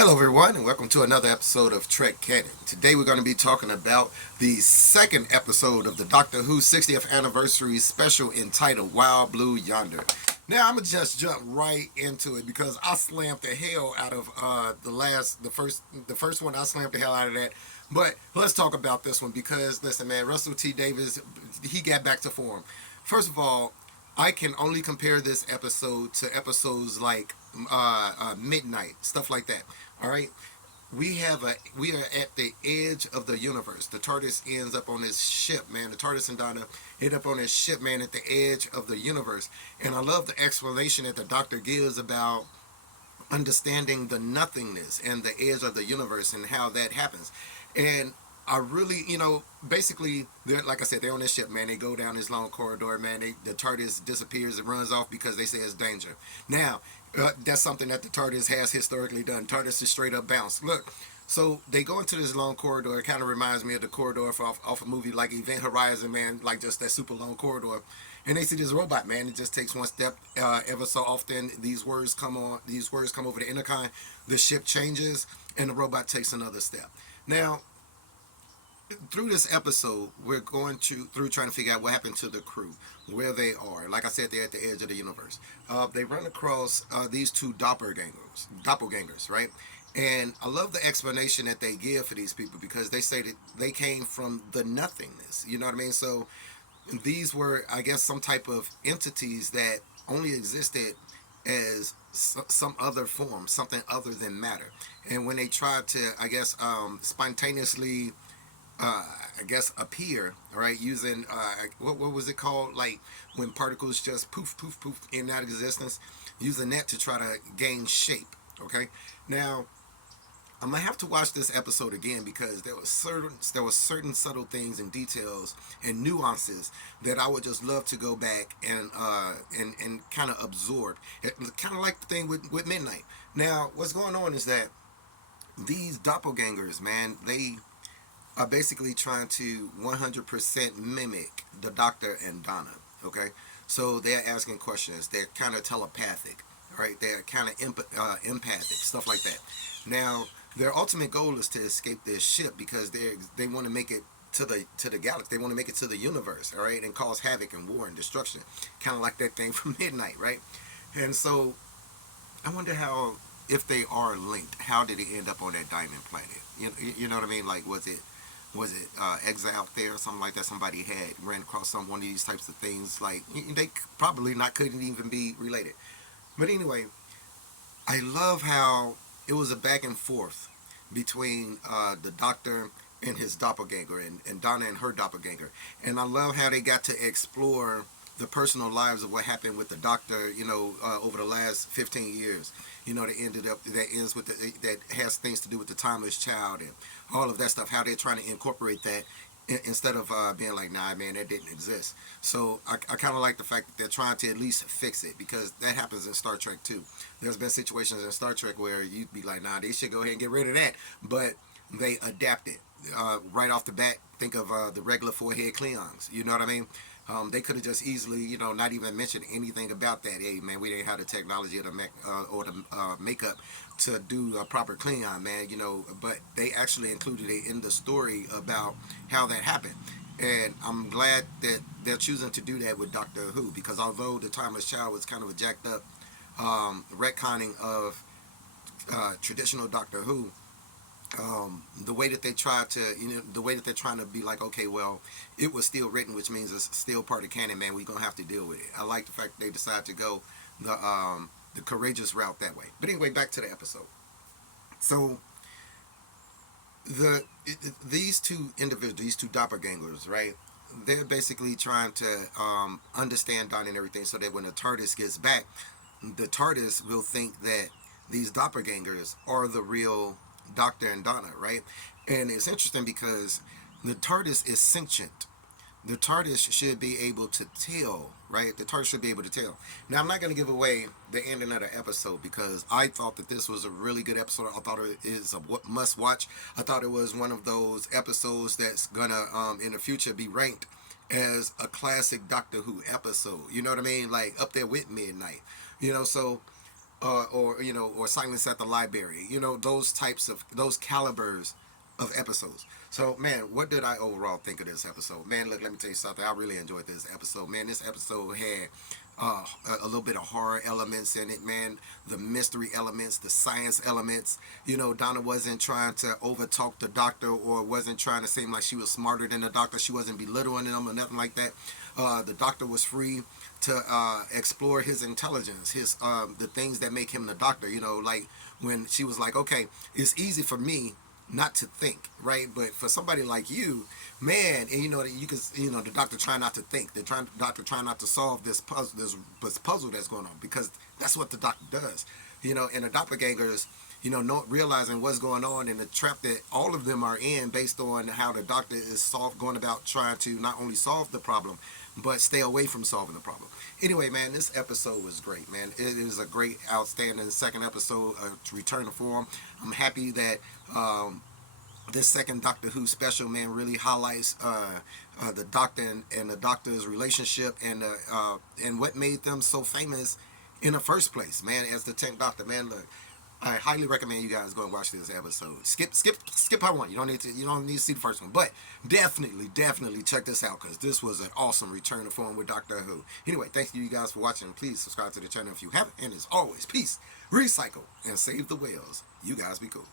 Hello, everyone, and welcome to another episode of Trek Canon. Today, we're going to be talking about the second episode of the Doctor Who 60th anniversary special entitled Wild Blue Yonder. Now, I'm gonna just jump right into it because I slammed the hell out of the first one. I slammed the hell out of that. But let's talk about this one because listen, man, Russell T Davies, he got back to form. First of all, I can only compare this episode to episodes like Midnight, stuff like that. All right, we are at the edge of the universe. The TARDIS ends up on this ship, man. The TARDIS and Donna end up on this ship, man, at the edge of the universe. And I love the explanation that the Doctor gives about understanding the nothingness and the edge of the universe and how that happens. And I really, basically, they're like I said, they're on this ship, man. They go down this long corridor, man. The TARDIS disappears and runs off because they say it's danger. Now, that's something that the TARDIS has historically done. TARDIS is straight up bounce. Look, so they go into this long corridor. It kind of reminds me of the corridor off a movie like Event Horizon, man, like just that super long corridor. And they see this robot, man. It just takes one step. Ever so often, these words come on. These words come over the intercom. The ship changes, and the robot takes another step. Now, through this episode, we're going through trying to figure out what happened to the crew, where they are. Like I said, they're at the edge of the universe. They run across these two doppelgangers, right? And I love the explanation that they give for these people because they say that they came from the nothingness. You know what I mean? So these were, I guess, some type of entities that only existed as some other form, something other than matter. And when they tried to, I guess, spontaneously I guess appear, all right, using what was it called? Like when particles just poof, poof, poof in out of existence, using that to try to gain shape. Okay, now I'm gonna have to watch this episode again because there was certain subtle things and details and nuances that I would just love to go back and kind of absorb. Kind of like the thing with Midnight. Now, what's going on is that these doppelgangers, man, they are basically trying to 100% mimic the Doctor and Donna. Okay, so they're asking questions. They're kind of telepathic, right? They're kind of empathic, stuff like that. Now, their ultimate goal is to escape this ship because they want to make it to the galaxy. They want to make it to the universe, all right, and cause havoc and war and destruction, kind of like that thing from Midnight, right? And so I wonder how, if they are linked, how did it end up on that diamond planet? You know what I mean? Like, was it exiled there or something like that? Somebody had ran across one of these types of things. Like they probably not couldn't even be related. But anyway, I love how it was a back and forth between the Doctor and his doppelganger and Donna and her doppelganger. And I love how they got to explore the personal lives of what happened with the Doctor, over the last 15 years. That ends with that has things to do with the timeless child and all of that stuff. How they're trying to incorporate that instead of being like, nah, man, that didn't exist. So I kind of like the fact that they're trying to at least fix it because that happens in Star Trek too. There's been situations in Star Trek where you'd be like, nah, they should go ahead and get rid of that, but they adapt it right off the bat. Think of the regular four-head Klingons. You know what I mean? They could have just easily, not even mentioned anything about that. Hey, man, we didn't have the technology or the makeup to do a proper Klingon, man. But they actually included it in the story about how that happened. And I'm glad that they're choosing to do that with Doctor Who because although the Timeless Child was kind of a jacked up retconning of traditional Doctor Who, the way that they try to, the way that they're trying to be like, okay, well, it was still written, which means it's still part of canon, man. We're gonna have to deal with it. I like the fact that they decided to go the courageous route that way. But anyway, back to the episode. So these two individuals, these two doppelgangers, right? They're basically trying to understand Don and everything, so that when the TARDIS gets back, the TARDIS will think that these doppelgangers are the real Doctor and Donna, right? And it's interesting because the TARDIS is sentient. The TARDIS should be able to tell, right? The TARDIS should be able to tell. Now, I'm not going to give away the ending of the episode because I thought that this was a really good episode. I thought it is a must watch. I thought it was one of those episodes that's going to, in the future, be ranked as a classic Doctor Who episode. You know what I mean? Like up there with Midnight. So or or Silence at the Library. Those calibers of episodes. So, man, what did I overall think of this episode? Man, look, let me tell you something. I really enjoyed this episode. Man, this episode had a little bit of horror elements in it, man. The mystery elements, the science elements. Donna wasn't trying to overtalk the doctor or wasn't trying to seem like she was smarter than the doctor. She wasn't belittling him or nothing like that. The doctor was free to explore his intelligence, his the things that make him the doctor. Like when she was like, okay, it's easy for me not to think, right? But for somebody like you, man, and you can, the doctor trying not to think, doctor trying not to solve this puzzle that's going on, because that's what the doctor does, and the doppelgangers, not realizing what's going on and the trap that all of them are in, based on how the doctor is going about trying to not only solve the problem, but stay away from solving the problem. Anyway, man, this episode was great, man. It is a great, outstanding second episode, return to form. I'm happy that this second Doctor Who special, man, really highlights the Doctor and the Doctor's relationship, and what made them so famous in the first place, man, as the 10th Doctor. Man, look, I highly recommend you guys go and watch this episode. Skip part one. You don't need to see the first one, but definitely check this out, because this was an awesome return to form with Doctor Who. Anyway, thank you guys for watching. Please subscribe to the channel if you haven't, and as always, peace, recycle, and save the whales. You guys be cool.